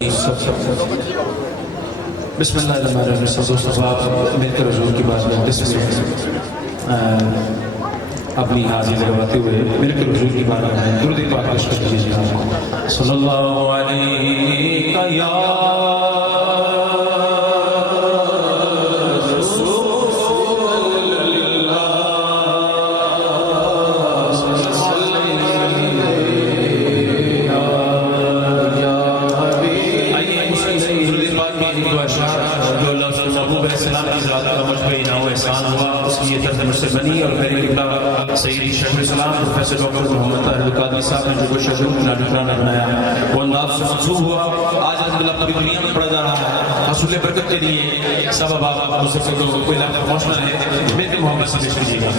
बिस्मिल्लाहिर्रहमानिर्रहीम मिलकर हुजूर की बात में अपनी हाजिर लगवाते हुए मिलकर हुजूर की बात में दुरूद पाक पेश कर दीजिए आपको सल्लल्लाहु अलैहि या मुझसे बनी और मेरे किबला सैयदी शेखुल इस्लाम प्रोफेसर डॉक्टर मोहम्मद ताहिर कादरी साहब ने जो शेड्यूल नाजुकराना बनाया वो अंदाज से मंसूब हुआ। आज अल्हम्दुलिल्लाह पूरी दुनिया में पढ़ा जा रहा है। हसूल बरकत के लिए सबब आप मुझसे कोई लाभ पहुंचना है मेरे मोहब्बत से पेश कीजिएगा।